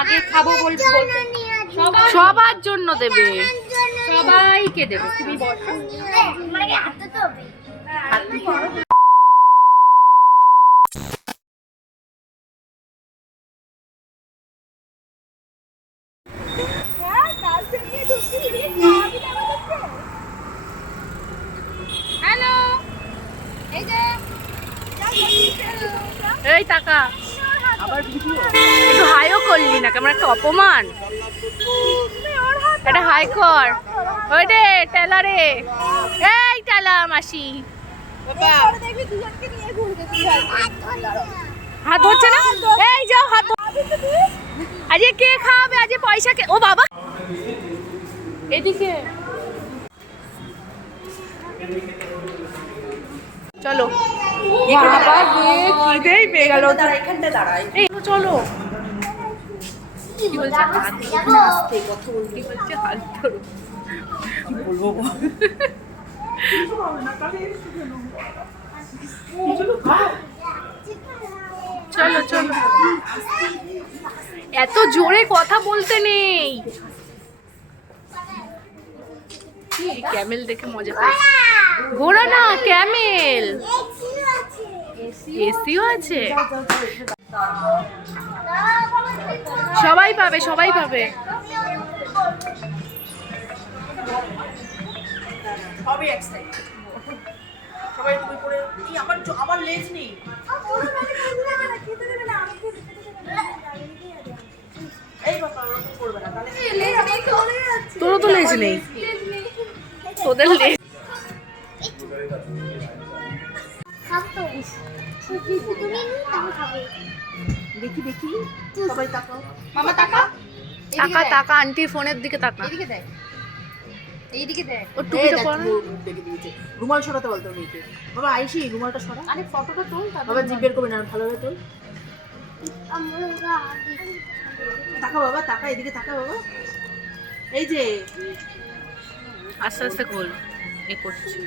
আগে খাব বলব সবার জন্য দেবে। সবাইকে দেবে। তুমি বসো হ্যালো এই যে এই টাকা। হাইও করলি না, কেমন একটা অপমান। একটা হাই কর। ওই রে টেলারে এই টেলা মাসি। হাত ধরছে না? এই যাও, হাত আজকে কে খাওয়াবে আজকে পয়সা কে? ও বাবা। এদিকে। চলো। খিদেই পেয়ে গেল। চলো। চলো এত জোরে কথা বলতে নেই। ক্যামেল দেখে মজা পাচ্ছি। ঘোড়া না ক্যামেল। এসিও আছে? সবাই পাবে সবাই পাবে। সবই সবাই এই আমার আমার লেজ নেই। তোরও তো লেজ নেই। তোদের লেজ দেখি দেখি। সবাই তাকাও। মামা টাকা টাকা টাকা আন্টির ফোনের দিকে তাকা। এইদিকে দেখ। এইদিকে দেখ। ও এই টুপিটা পর। দেখে দিয়েছে। রুমাল সরাতে বলতো মেয়েকে। বাবা আইসি রুমালটা সরা। আরে ফটোটা তোল বাবা বের করবে না ভালোভাবে তোল। তাকা বাবা তাকা এদিকে তাকা বাবা। এই যে আস্তে আস্তে খোল। এ করছি।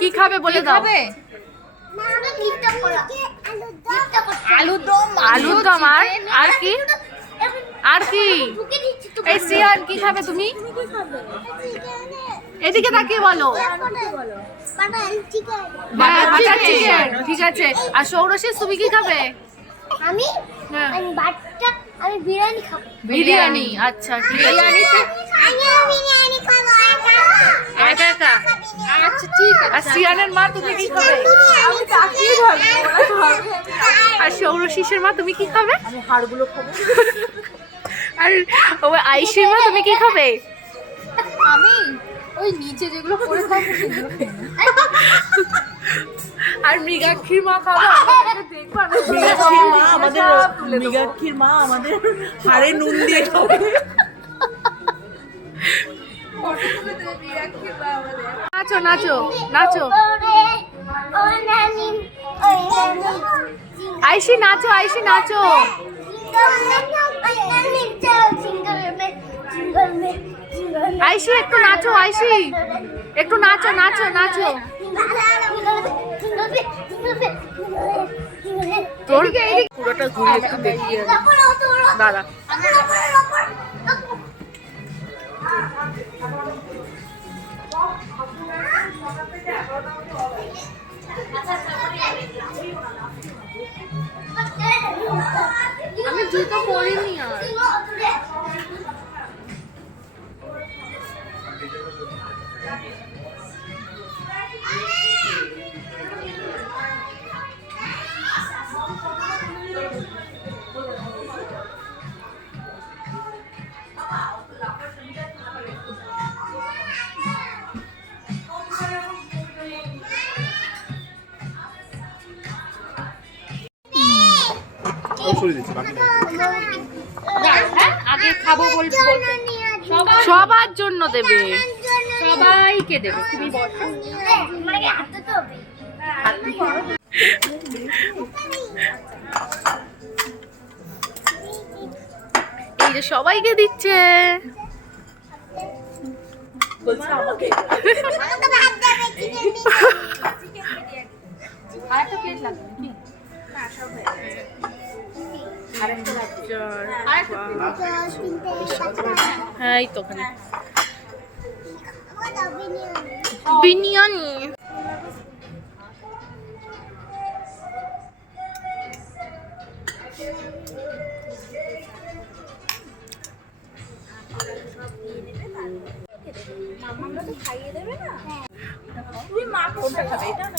কি খাবে বলে দাও। খাবে? আলু দম। আর আর? কি? আর কি? এই সিয়ান কি খাবে তুমি? এদিকে তাকিয়ে বলো। হ্যাঁ ঠিক আছে। আর সৌরশেষ তুমি কি খাবে? আমি আমি বাটটা আমি বিরিয়ানি খাব। বিরিয়ানি? আচ্ছা ঠিক বিরিয়ানি খাব একা। একা আচ্ছা ঠিক আছে। আর সিয়ানের মা তুমি কি খাবে? আমি তাকিয়ে আর সৌরশিসের মা তুমি কি খাবে? আমি হাড়গুলো খাব। আর ও আইসির মা তুমি কি খাবে? আমি ওই নিচে যেগুলো পড়ে থাকবে। আর মৃগাক্ষীর মা খাবে মৃগাক্ষীর মা আমাদের মৃগাক্ষীর মা আমাদের হাড়ে নুন দিয়ে খাবে। নাচো নাচো নাচো। আইসি নাচো আইসি নাচো। আইসি একটু নাচো আইসি। একটু নাচো নাচো নাচো। তোর পুরোটা ঘুরে একটু দেখিয়ে দাদা আমি জুতো পরিনি আর আমি আগে খাব সবার জন্য দেবে। সবাইকে দেবে এই যে সবাইকে দিচ্ছে। প্লেট লাগবে নাকি না সব হয়ে হ্যাঁ এই তো ওখানে। বিরিয়ানি। বিরিয়ানি। খাইয়ে দেবে না? তুই মা কোনটা খাবে এটা না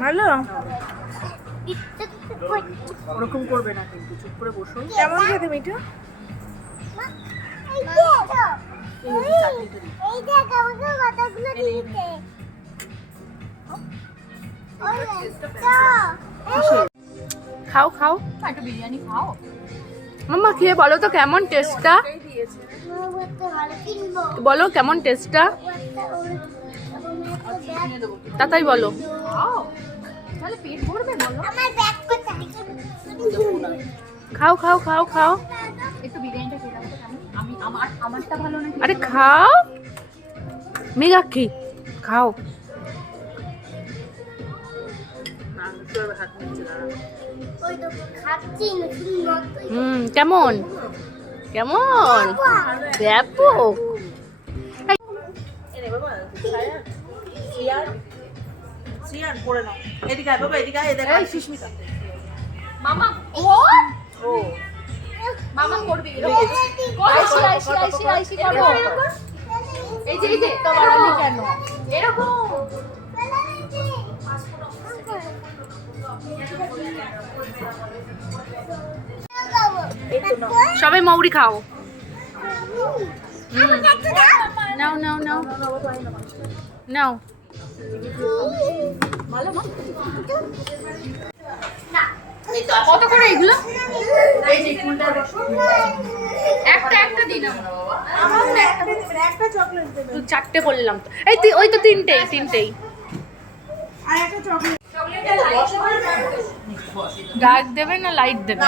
ভালো ওরকম করবে না কিন্তু চুপ করে বসো। কেমন খেতে মিঠু? খাও খাও। একটা বিরিয়ানি খাও। মাম্মা খেয়ে বলো তো কেমন টেস্টটা বলো কেমন টেস্টটা তাতাই বলো। খাও। খাও খাও খাও আরে খাও। মেঘাক্ষী খাও। হুম কেমন? কেমন? ব্যাপক। পড়ে নাও এদিকে আয় বাবা এদিকে আয় এদিকে আয় সুস্মিতা মামা ও ও মামা করবে আইসি আইসি আইসি আইসি করো এই যে এই যে তো বাড়ালি কেন এরকম সবাই মৌরি খাও নাও নাও নাও নাও কত করে এগুলো? একটা একটা দিন চারটে বললাম এই তি- ওই তো তিনটেই তিনটেই। ডার্ক দেবে না লাইট দেবে?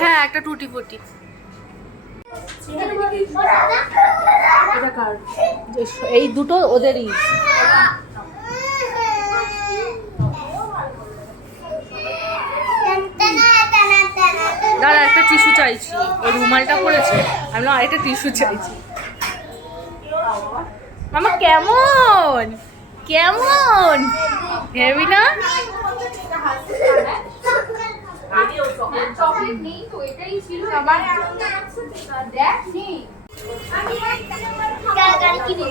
হ্যাঁ একটা টুটি ফুটি এই দুটো ওদেরই। দাঁড়া, একটা টিস্যু চাইছি। ওই রুমালটা পড়েছে। আমি না আরেকটা টিস্যু চাইছি। মামা, কেমন? কেমন? হেবি না? চকলেট নেই, তো এটাই ছিল। আমার দেখ নেই গাড়ি কিনে